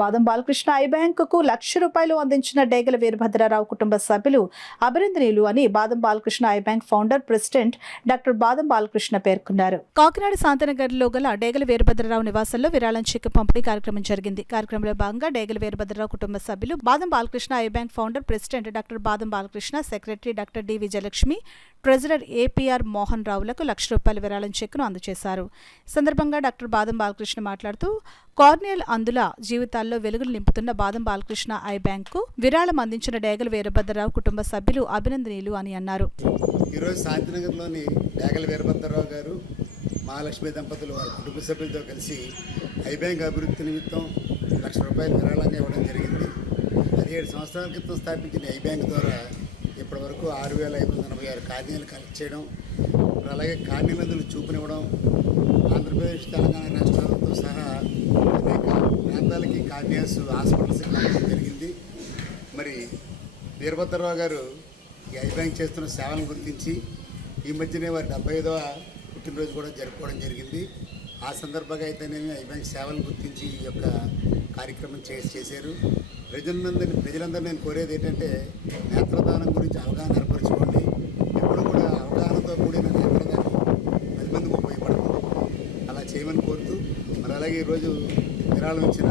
బాదం బాలకృష్ణ ఐ బ్యాంకుకు ₹1,00,000 అందించిన డేగల వీరభద్రరావు కుటుంబ సభ్యులు అభినందనీయులు అని బాదం Balakrishna I bank founder president doctor Badam Balakrishna పేర్కొన్నారు. కాకినాడ శాంతినగర్లో గల డేగల వీరభద్రరావు నివాసంలో విరాళం చెక్ పంపిణీ కార్యక్రమం జరిగింది. కార్యక్రమంలో భాగంగా డేగల వీరభద్రరావు కుటుంబ సభ్యులు Badam Balakrishna I bank founder president doctor Badam Balakrishna, secretary doctor D Vijayalakshmi, treasurer APR Mohan రావులకు ₹1,00,000 విరాళం చెక్కును అందజేశారు. సందర్భంగా డాక్టర్ బాదం బాలకృష్ణ మాట్లాడుతూ కార్నియల్ అందుల జీవితాల్లో వెలుగులు నింపుతున్న బాదం బాలకృష్ణ ఐ బ్యాంకు విరాళం అందించిన డేగల వీరభద్రరావు కుటుంబ సభ్యులు అభినందనీయులు అని అన్నారు. ఈరోజు శాంతినగర్లోని డేగల వీరభద్రరావు గారు, మహాలక్ష్మి దంపతులు వారి కుటుంబ సభ్యులతో కలిసి ఐ బ్యాంక్ అభివృద్ధి నిమిత్తం ₹1,00,000 విరాళంగా ఇవ్వడం జరిగింది. 17 సంవత్సరాల క్రితం స్థాపించిన ఐ బ్యాంక్ ద్వారా ఇప్పటి వరకు 6,586 కార్నియాలు కలెక్ట్ చేయడం, అలాగే కార్నియల్ నదులు చూపునివ్వడం, ఆంధ్రప్రదేశ్, తెలంగాణ రాష్ట్రాలతో సహా అనేక ప్రాంతాలకి కార్నియాస్ హాస్పిటల్స్ కలగడం జరిగింది. మరి వీరభద్రరావు గారు ఈ ఐ బ్యాంక్ చేస్తున్న సేవలను గుర్తించి ఈ మధ్యనే వారి 75వ పుట్టినరోజు కూడా జరుపుకోవడం జరిగింది. ఆ సందర్భంగా అయితేనేమి ఐ బ్యాంక్ సేవలను గుర్తించి ఈ యొక్క కార్యక్రమం చేశారు. ప్రజలందరూ నేను కోరేది ఏంటంటే నేత్రదానం గురించి అవగాహన ఏర్పరచుకోండి. ఎప్పుడు కూడా అవగాహనతో కూడిన నేత్రదానం 10 మందికి ఉపయోగపడుతుంది. అలా చేయమని కోరుతూ మరి అలాగే ఈరోజు విరాళం ఇచ్చిన